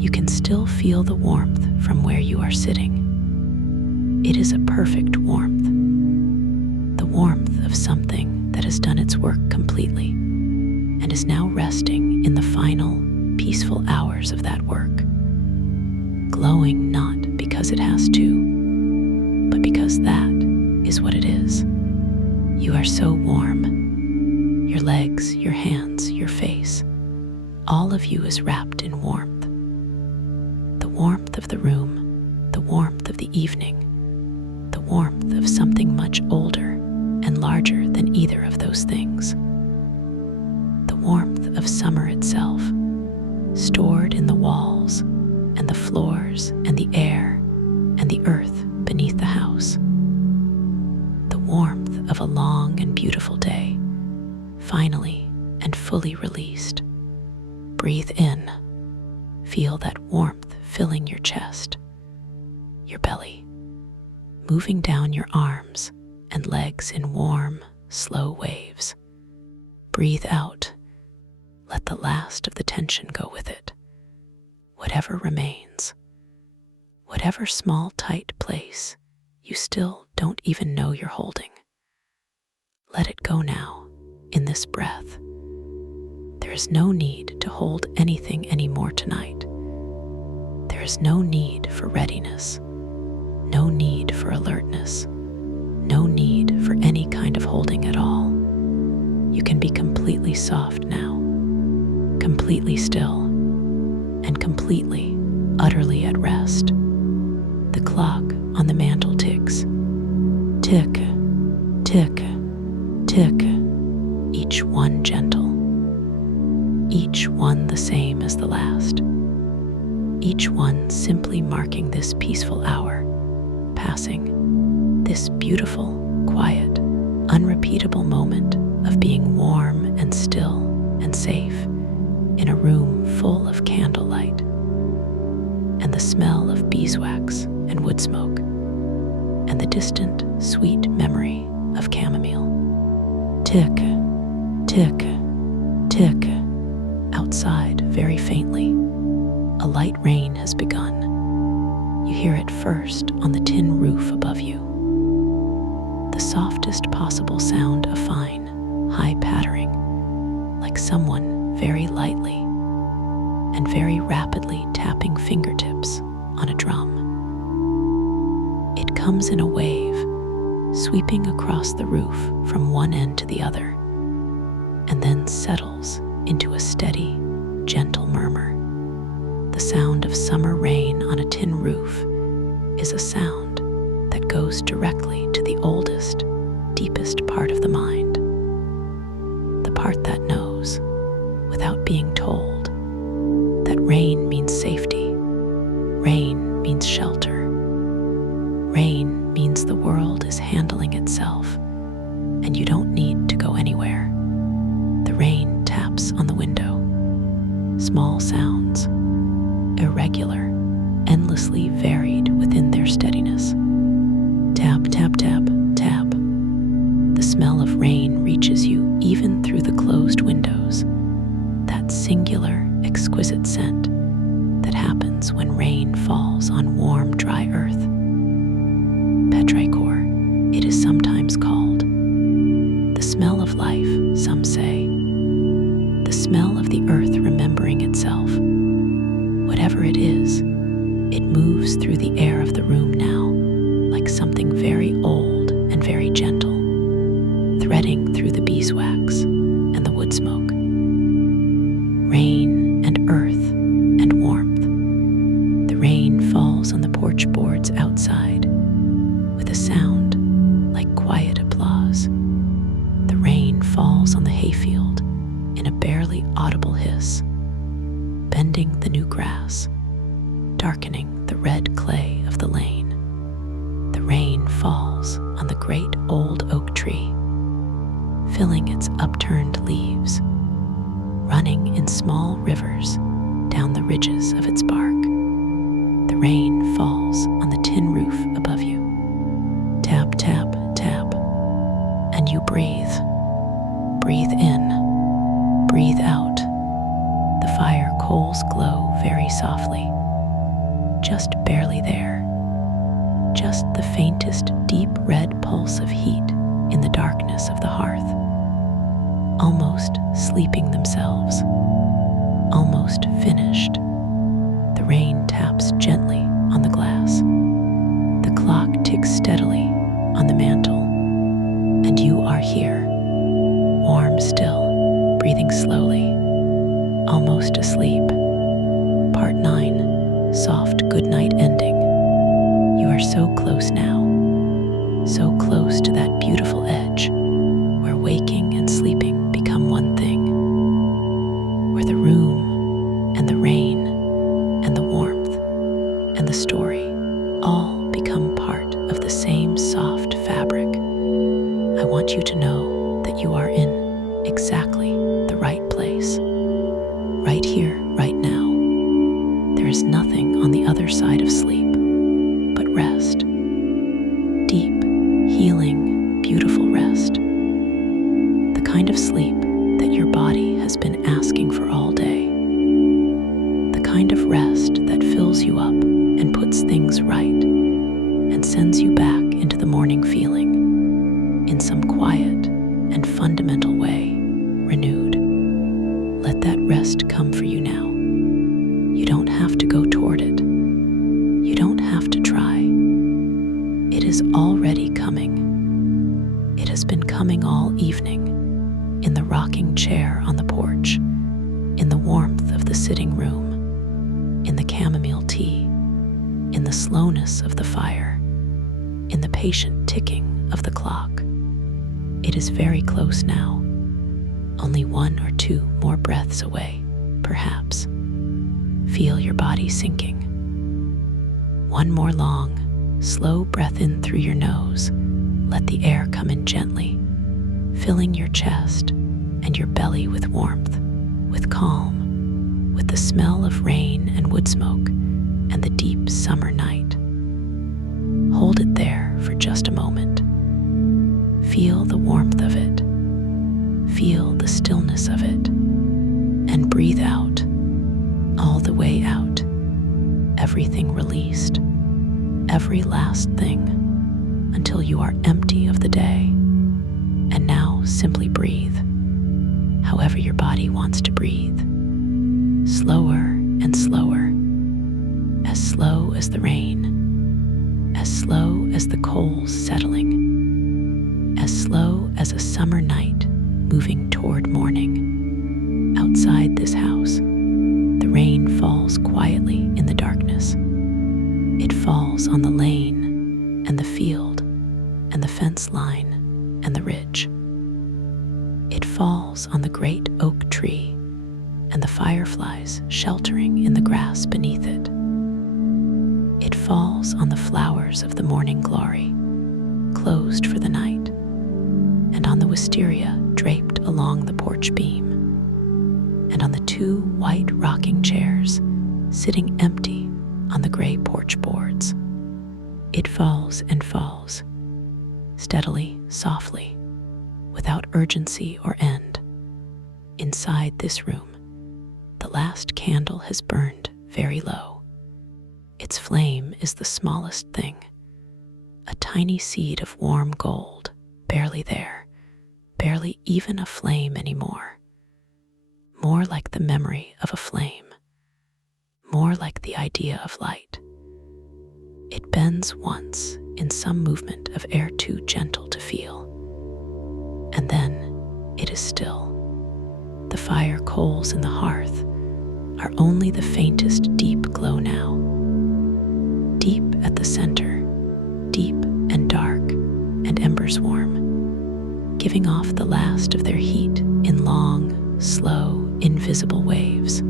You can still feel the warmth from where you are sitting. It is a perfect warmth. The warmth of something that has done its work completely and is now resting in the final, peaceful hours of that work. Glowing not because it has to, but because that is what it is. You are so warm. Your legs, your hands, your face, all of you is wrapped in warmth. The warmth of the room, the warmth of the evening, the warmth of something much older and larger than either of those things. The warmth of summer itself, stored in the walls and the floors and the air and the earth beneath the house. The warmth of a long and beautiful day, finally and fully released. Breathe in. Feel that warmth filling your chest, your belly, moving down your arms and legs in warm, slow waves. Breathe out. Let the last of the tension go with it. Whatever remains, whatever small, tight place you still don't even know you're holding. Let it go now, in this breath. There is no need to hold anything anymore tonight. There is no need for readiness, no need for alertness, no need for any kind of holding at all. You can be completely soft now, completely still, and completely, utterly at rest. The clock on the mantel ticks. Tick, tick, tick, each one gentle, each one the same as the last, each one simply marking this peaceful hour, passing, this beautiful, quiet, unrepeatable moment of being warm and still and safe in a room full of candlelight and the smell of beeswax and wood smoke and the distant, sweet memory of chamomile. Tick, tick, tick, outside very faintly. A light rain has begun. You hear it first on the tin roof above you. The softest possible sound of fine, high pattering, like someone very lightly and very rapidly tapping fingertips on a drum. It comes in a wave, sweeping across the roof from one end to the other, and then settles into a steady, gentle murmur. The sound of summer rain on a tin roof is a sound that goes directly to the oldest, deepest part of the mind. The part that knows, without being told, that rain means safety, rain means shelter, rain means the world is handling itself, and you don't need to go anywhere. The rain taps on the window. Small sounds, irregular, endlessly varied within their steadiness. Tap, tap, tap, tap. The smell of rain reaches you even through the closed windows. That singular, exquisite scent that happens when rain falls on warm, dry earth. Petrichor, it is sometimes called. The smell of life, some say. The smell of the earth remembering itself. Whatever it is, it moves through the air of the room now, like something very old and very gentle, threading through the beeswax and the wood smoke. Rain and earth and warmth. The rain falls on the porch boards outside with a sound like quiet applause. The rain falls on the hayfield in a barely audible hiss, bending the new grass, darkening the red clay of the lane. The rain falls on the great old oak tree, filling its upturned leaves, running in small rivers down the ridges of its bark. The rain falls on the tin roof above you. Tap, tap, tap, and you breathe. Breathe in, breathe out. The fire coals glow very softly, just barely there. Just the faintest deep red pulse of heat in the darkness of the hearth. Almost sleeping themselves, almost finished. The rain taps gently on the glass. The clock ticks steadily on the mantel, and you are here, warm still, breathing slowly, almost asleep. Part 9, soft goodnight ending. You are so close now, so close to that beautiful edge where waking and sleeping become one thing, where the room and the rain and the warmth and the story all become part of the same soft fabric. I want you to know that you are in exactly the right place, right here, right now. There is nothing on the other side of sleep but rest, deep, healing, beautiful rest, the kind of sleep that your body has been asking for all day, the kind of rest that fills you up and puts things right and sends you back into the morning feeling, in some quiet and fundamental way, renewed. Let that rest come for you now. You don't have to go toward it. You don't have to try. It is already coming. It has been coming all evening, in the rocking chair on the porch, in the warmth of the sitting room, in the chamomile tea, in the slowness of the fire, in the patient ticking of the clock. It is very close now, only 1 or 2 more breaths away, perhaps. Feel your body sinking. 1 more long, slow breath in through your nose. Let the air come in gently, filling your chest and your belly with warmth, with calm, with the smell of rain and wood smoke and the deep summer night. Hold it there for just a moment. Feel the warmth of it. Feel the stillness of it. And breathe out, all the way out, everything released, every last thing, until you are empty of the day. And now simply breathe, however your body wants to breathe, slower and slower, as slow as the rain, as slow as the coals settling, as slow as a summer night moving toward morning. Outside this house, the rain falls quietly in the darkness. It falls on the lane and the field and the fence line and the ridge. It falls on the great oak tree and the fireflies sheltering in the grass beneath it. It falls on the flowers of the morning glory, closed for the night, and on the wisteria draped along the porch beam, and on the 2 white rocking chairs sitting empty on the gray porch boards. It falls and falls, steadily, softly, without urgency or end. Inside this room, the last candle has burned very low. Its flame is the smallest thing, a tiny seed of warm gold, barely there, barely even a flame anymore. More like the memory of a flame, more like the idea of light. It bends once in some movement of air too gentle to feel, and then it is still. The fire coals in the hearth are only the faintest deep glow now. Deep at the center, deep and dark and embers warm, giving off the last of their heat in long, slow, invisible waves.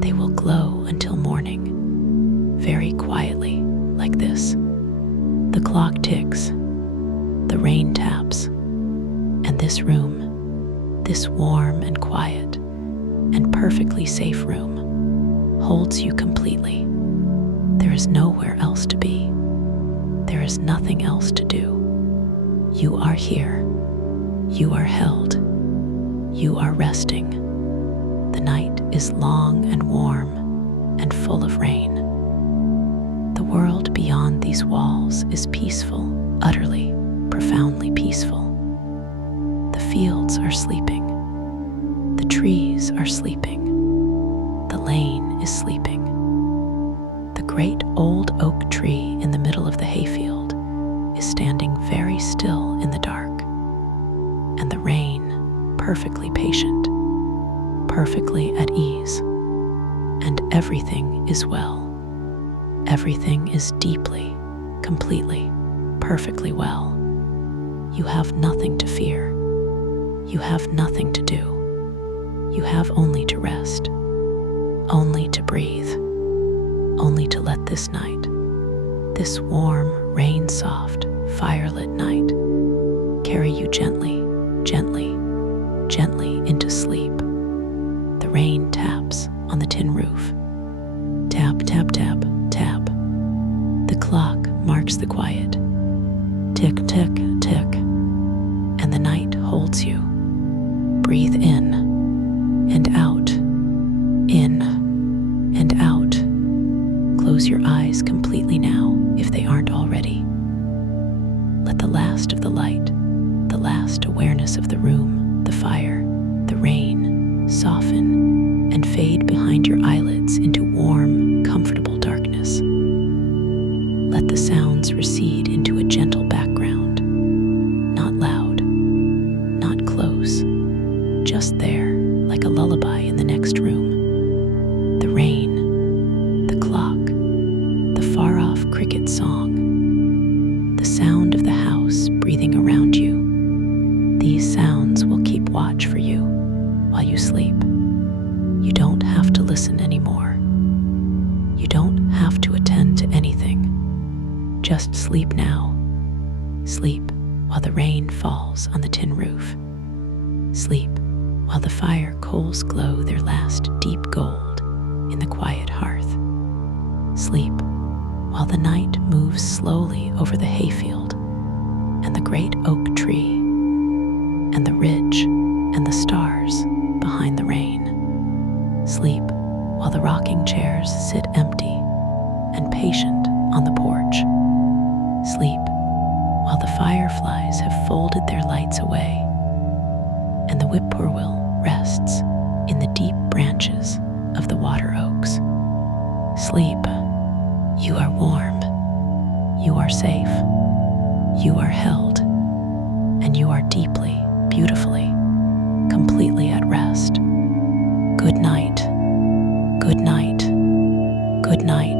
They will glow until morning, very quietly, like this. The clock ticks, the rain taps, and this room, this warm and quiet and perfectly safe room, holds you completely. There is nowhere else to be. There is nothing else to do. You are here. You are held. You are resting. The night is long and warm and full of rain. The world beyond these walls is peaceful, utterly, profoundly peaceful. The fields are sleeping. The trees are sleeping. The lane is sleeping. The great old oak tree in the middle of the hayfield is standing very still in the dark, and the rain, perfectly patient, perfectly at ease, and everything is well. Everything is deeply, completely, perfectly well. You have nothing to fear. You have nothing to do. You have only to rest, only to breathe, only to let this night, this warm, rain-soft, firelit night, carry you gently, gently, gently into sleep. The rain taps on the tin roof. Tap, tap, tap, tap. The clock marks the quiet. Tick, tick, tick. And the night holds you. Breathe in and out, in and out. Close your eyes completely now, if they aren't already. Let the last of the light, the last awareness of the room, the fire, the rain, soften and fade behind your eyelids into warm, comfortable darkness. Let the sounds recede into a gentle background, not loud, not close, just there, like a lullaby in the next room. The rain, the clock, the far-off cricket song, the sound of the house breathing around you. These sounds will keep watch for you while you sleep. You don't have to listen anymore. You don't have to attend to anything. Just sleep now. Sleep while the rain falls on the tin roof. Sleep while the fire coals glow their last deep gold in the quiet hearth. Sleep while the night moves slowly over the hayfield and the great oak tree and the ridge and the stars behind the rain. while the rocking chairs sit empty and patient on the porch. Sleep while the fireflies have folded their lights away, and the whippoorwill rests in the deep branches of the water oaks. Sleep. You are warm. You are safe. You are held. And you are deeply, beautifully, completely at rest. Good night. Good night. Good night.